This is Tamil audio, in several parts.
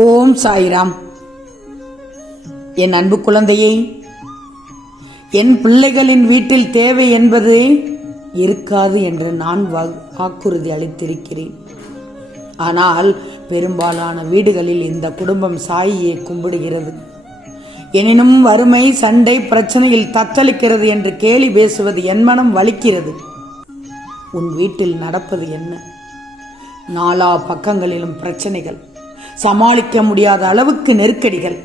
ஓம் சாய்ராம். என் அன்பு குழந்தையே, என் பிள்ளைகளின் வீட்டில் தேவை என்பது இருக்காது என்று நான் வாக்குறுதி அளித்திருக்கிறேன். ஆனால் பெரும்பாலான வீடுகளில் இந்த குடும்பம் சாயியை கும்பிடுகிறது. எனினும் வறுமை, சண்டை, பிரச்சனையில் தத்தளிக்கிறது என்று கேலி பேசுவது என் மனம் வலிக்கிறது. உன் வீட்டில் நடப்பது என்ன? நாலா பக்கங்களிலும் பிரச்சனைகள், சமாளிக்க முடியாத அளவுக்கு நெருக்கடிகள்,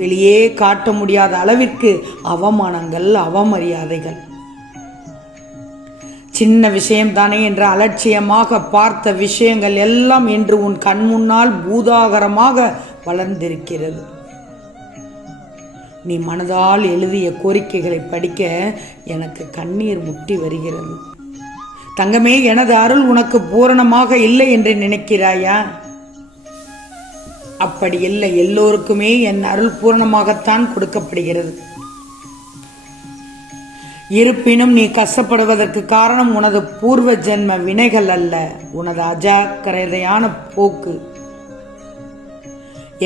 வெளியே காட்ட முடியாத அளவிற்கு அவமானங்கள், அவமரியாதைகள். சின்ன விஷயம்தானே என்று அலட்சியமாக பார்த்த விஷயங்கள் எல்லாம் இன்று உன் கண் முன்னால் பூதாகரமாக வளர்ந்திருக்கிறது. நீ மனதால் எழுதிய கோரிக்கைகளை படிக்க எனக்கு கண்ணீர் முட்டி வருகிறது. தங்கமே, எனது அருள் உனக்கு பூரணமாக இல்லை என்று நினைக்கிறாயா? அப்படி இல்லை. எல்லோருக்குமே என் அருள் பூரணமாகத்தான் கொடுக்கப்படுகிறது. இருப்பினும் நீ கஷ்டப்படுவதற்கு காரணம் உனது பூர்வ ஜென்ம வினைகள் அல்ல, உனது அஜாக்கிரதையான போக்கு.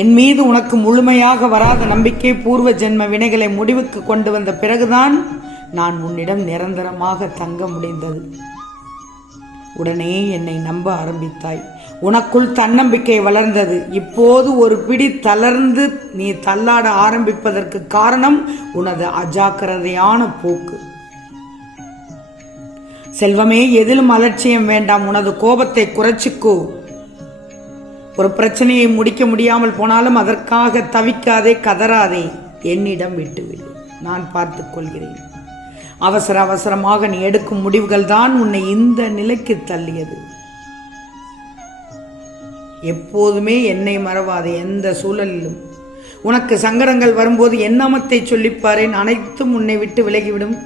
என் மீது உனக்கு முழுமையாக வராத நம்பிக்கை பூர்வ ஜென்ம வினைகளை முடிவுக்கு கொண்டு வந்த பிறகுதான் நான் உன்னிடம் நிரந்தரமாக தங்க முடிந்தது. உடனே என்னை நம்ப ஆரம்பித்தாய். உனக்குள் தன்னம்பிக்கை வளர்ந்தது. இப்போது ஒரு பிடி தளர்ந்து நீ தள்ளாட ஆரம்பிப்பதற்கு காரணம் உனது அஜாக்கிரதையான போக்கு. செல்வமே, எதிலும் அலட்சியம் வேண்டாம். உனது கோபத்தை குறைச்சிக்கோ. ஒரு பிரச்சனையை முடிக்க முடியாமல் போனாலும் அதற்காக தவிக்காதே, கதறாதே. என்னிடம் விட்டுவிடு, நான் பார்த்துக் கொள்கிறேன். அவசரமாக நீ எடுக்கும் முடிவுகள் தான் உன்னை இந்த நிலைக்கு தள்ளியது. எப்போதுமே என்னை மறவாதே. எந்த சூழலிலும் உனக்கு சங்கடங்கள் வரும்போது என் நாமத்தை சொல்லிப்பாரேன், அனைத்தும் உன்னை விட்டு விலகிவிடும்.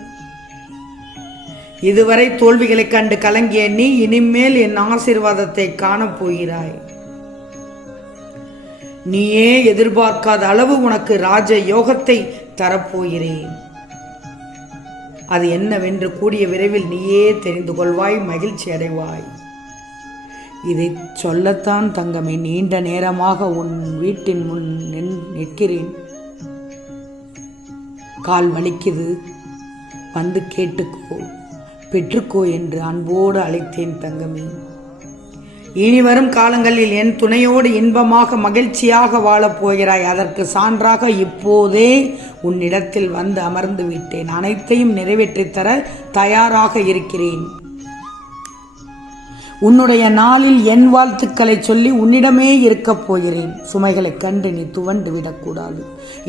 இதுவரை தோல்விகளை கண்டு கலங்கிய நீ இனிமேல் என் ஆசீர்வாதத்தை காணப்போகிறாய். நீயே எதிர்பார்க்காத அளவு உனக்கு ராஜ யோகத்தை தரப்போகிறேன். அது என்னவென்று கூடிய விரைவில் நீயே தெரிந்து கொள்வாய், மகிழ்ச்சி அடைவாய். இதை சொல்லத்தான் தங்கமே நீண்ட நேரமாக உன் வீட்டின் முன் நிற்கிறேன். கால் வலிக்குது, வந்து கேட்டுக்கோ, பெற்றுக்கோ என்று அன்போடு அழைத்தேன் தங்கமே. இனி வரும் காலங்களில் என் துணையோடு இன்பமாக மகிழ்ச்சியாக வாழப் போகிறாய். அதற்கு சான்றாக இப்போதே உன்னிடத்தில் வந்து அமர்ந்து விட்டேன். அனைத்தையும் நிறைவேற்றித் தர தயாராக இருக்கிறேன். உன்னுடைய நாளில் என் வாழ்த்துக்களை சொல்லி உன்னிடமே இருக்கப் போகிறேன். சுமைகளை கண்டு நீ துவண்டு விடக்கூடாது.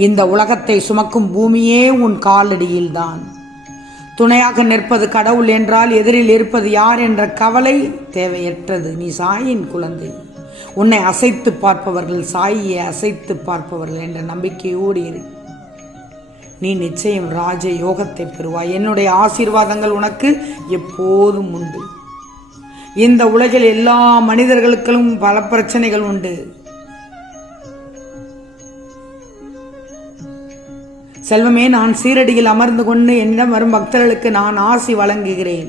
இந்த உலகத்தை சுமக்கும் பூமியே உன் காலடியில்தான். துணையாக நிற்பது கடவுள் என்றால் எதிரில் இருப்பது யார் என்ற கவலை தேவையற்றது. நீ சாயின் குழந்தை. உன்னை அசைத்து பார்ப்பவர்கள் சாயியை அசைத்து பார்ப்பவர்கள் என்ற நம்பிக்கையோடு இரு. நீ நிச்சயம் ராஜ யோகத்தை பெறுவாய். என்னுடைய ஆசீர்வாதங்கள் உனக்கு எப்போதும் உண்டு. இந்த உலகில் எல்லா மனிதர்களுக்கும் பல பிரச்சனைகள் உண்டு. செல்வமே, நான் சீரடியில் அமர்ந்து கொண்டு என்னிடம் வரும் பக்தர்களுக்கு நான் ஆசி வழங்குகிறேன்.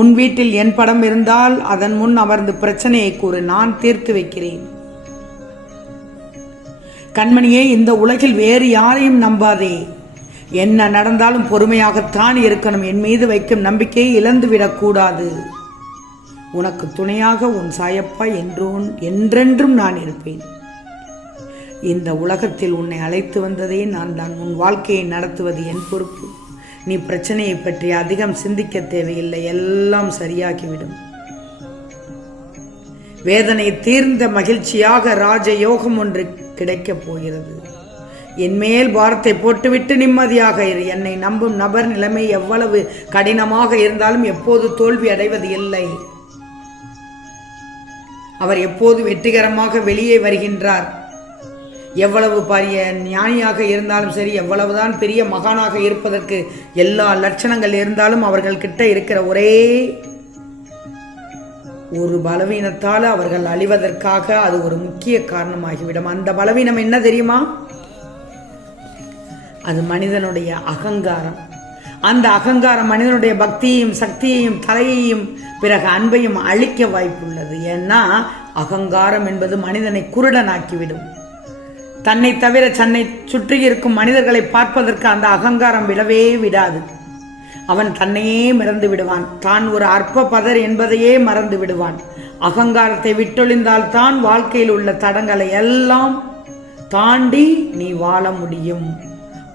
உன் வீட்டில் என் படம் இருந்தால் அதன் முன் அமர்ந்து பிரச்சனையை கூறு, நான் தீர்த்து வைக்கிறேன். கண்மணியே, இந்த உலகில் வேறு யாரையும் நம்பாதே. என்ன நடந்தாலும் பொறுமையாகத்தான் இருக்கணும். என் மீது வைக்கும் நம்பிக்கையை இழந்துவிடக்கூடாது. உனக்கு துணையாக உன் சாயப்பா என்றென்றும் நான் இருப்பேன். இந்த உலகத்தில் உன்னை அழைத்து வந்ததே நான் தான். உன் வாழ்க்கையை நடத்துவது என் பொறுப்பு. நீ பிரச்சனையை பற்றி அதிகம் சிந்திக்க தேவையில்லை. எல்லாம் சரியாகிவிடும். வேதனை தீர்ந்த மகிழ்ச்சியாக ராஜயோகம் ஒன்று கிடைக்கப் போகிறது. என் மேல் பாரத்தை போட்டுவிட்டு நிம்மதியாக இரு. என்னை நம்பும் நபர் நிலைமை எவ்வளவு கடினமாக இருந்தாலும் எப்போது தோல்வி அடைவது இல்லை. அவர் எப்போது வெற்றிகரமாக வெளியே வருகின்றார். எவ்வளவு பெரிய ஞானியாக இருந்தாலும் சரி, எவ்வளவுதான் பெரிய மகானாக இருப்பதற்கு எல்லா லட்சணங்கள் இருந்தாலும் அவர்கள் கிட்ட இருக்கிற ஒரே ஒரு பலவீனத்தால் அவர்கள் அழிவதற்காக அது ஒரு முக்கிய காரணமாகிவிடும். அந்த பலவீனம் என்ன தெரியுமா? அது மனிதனுடைய அகங்காரம். அந்த அகங்காரம் மனிதனுடைய பக்தியையும் சக்தியையும் தலையையும் பிறகு அன்பையும் அழிக்க வாய்ப்புள்ளது. ஏன்னா அகங்காரம் என்பது மனிதனை குருடனாக்கிவிடும். தன்னை தவிர தன்னை சுற்றி இருக்கும் மனிதர்களை பார்ப்பதற்கு அந்த அகங்காரம் விடவே விடாது. அவன் தன்னையே மறந்து விடுவான். தான் ஒரு அற்ப பதர் என்பதையே மறந்து விடுவான். அகங்காரத்தை விட்டொழிந்தால்தான் வாழ்க்கையில் உள்ள தடங்களை எல்லாம் தாண்டி நீ வாழ முடியும்,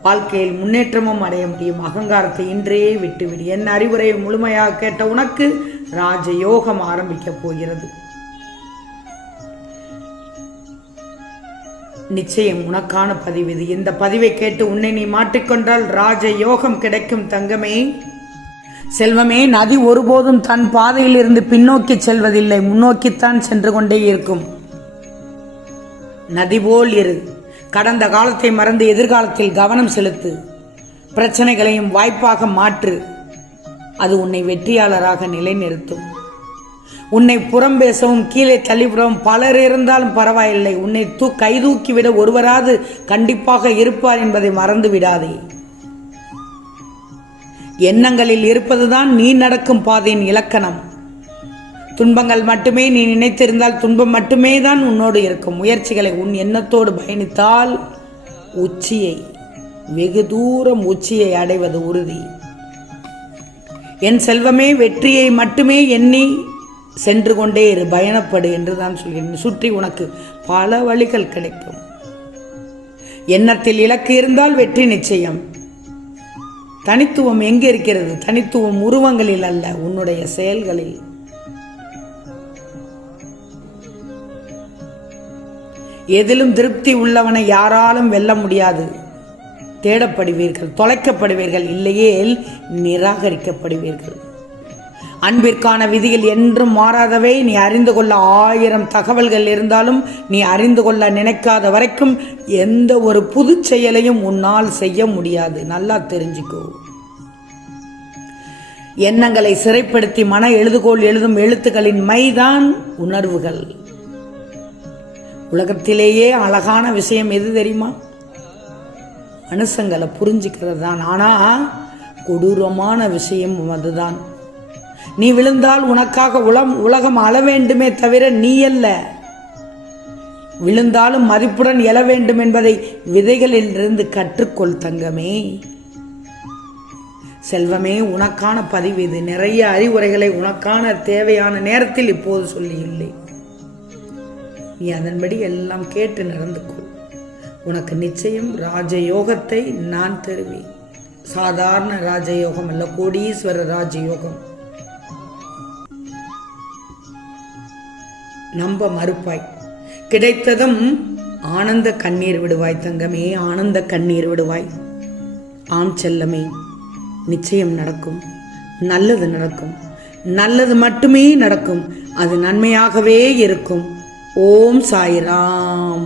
வாழ்க்கையில் முன்னேற்றமும் அடைய முடியும். அகங்காரத்தை இன்றே விட்டுவிடு. என் அறிவுரையை முழுமையாக கேட்ட உனக்கு ராஜயோகம் ஆரம்பிக்கப் போகிறது. நிச்சயம் உனக்கான பதிவு இது. இந்த பதிவை கேட்டு உன்னை நீ மாற்றிக்கொண்டால் ராஜயோகம் கிடைக்கும் தங்கமே. செல்வமே, நதி ஒருபோதும் தன் பாதையில் இருந்து பின்னோக்கி செல்வதில்லை, முன்னோக்கித்தான் சென்று கொண்டே இருக்கும். நதி போல் இரு. கடந்த காலத்தை மறந்து எதிர்காலத்தில் கவனம் செலுத்து. பிரச்சனைகளையும் வாய்ப்பாக மாற்று. அது உன்னை வெற்றியாளராக நிலைநிறுத்தும். உன்னை புறம் பேசவும் கீழே தள்ளிவிடவும் பலர் இருந்தாலும் பரவாயில்லை. உன்னை கைதூக்கிவிட ஒருவராது கண்டிப்பாக இருப்பார் என்பதை மறந்து விடாதே. எண்ணங்களில் இருப்பதுதான் நீ நடக்கும் பாதையின் இலக்கணம். துன்பங்கள் மட்டுமே நீ நினைத்திருந்தால் துன்பம் மட்டுமே தான் உன்னோடு இருக்கும். முயற்சிகளை உன் எண்ணத்தோடு பயணித்தால் உச்சியை, வெகு தூரம் உச்சியை அடைவது உறுதி. என் செல்வமே, வெற்றியை மட்டுமே எண்ணி சென்று கொண்டே இரு, பயணப்படு என்று தான் சொல்கிறேன். சுற்றி உனக்கு பல வழிகள் கிடைக்கும். எண்ணத்தில் இலக்கு இருந்தால் வெற்றி நிச்சயம். தனித்துவம் எங்கே இருக்கிறது? தனித்துவம் உருவங்களில் அல்ல, உன்னுடைய செயல்களில். எதிலும் திருப்தி உள்ளவனை யாராலும் வெல்ல முடியாது. தேடப்படுவீர்கள், தொலைக்கப்படுவீர்கள், இல்லையேல் நிராகரிக்கப்படுவீர்கள். அன்பிற்கான விதிகள் என்றும் மாறாதவை. நீ அறிந்து கொள்ள 1000 தகவல்கள் இருந்தாலும் நீ அறிந்து கொள்ள நினைக்காத வரைக்கும் எந்த ஒரு புது செயலையும் உன்னால் செய்ய முடியாது. நல்லா தெரிஞ்சுக்கோ. எண்ணங்களை சிறைப்படுத்தி மன எழுதுகோள் எழுதும் எழுத்துக்களின் மைதான் உணர்வுகள். உலகத்திலேயே அழகான விஷயம் எது தெரியுமா? மனுஷங்களை புரிஞ்சுக்கிறது தான். ஆனால் கொடூரமான விஷயம் அதுதான். நீ விழுந்தால் உனக்காக உலகம் அழ வேண்டுமே தவிர நீ அல்ல. விழுந்தாலும் மதிப்புடன் எழ வேண்டும் என்பதை விதைகளிலிருந்து கற்றுக்கொள் தங்கமே. செல்வமே, உனக்கான பதிவு இது. நிறைய அறிவுரைகளை உனக்கான தேவையான நேரத்தில் இப்போது சொல்லியுள்ளேன். நீ அதன்படி எல்லாம் கேட்டு நடந்துக்கொள். உனக்கு நிச்சயம் ராஜயோகத்தை நான் தருவேன். சாதாரண ராஜயோகம் அல்ல, கோடீஸ்வர ராஜயோகம். நம்ப மறுப்பாய். கிடைத்ததும் ஆனந்த கண்ணீர் விடுவாய் தங்கமே, ஆனந்த கண்ணீர் விடுவாய். ஆம் செல்லமே, நிச்சயம் நடக்கும். நல்லது நடக்கும். நல்லது மட்டுமே நடக்கும். அது நன்மையாகவே இருக்கும். ஓம் சாய்ராம்.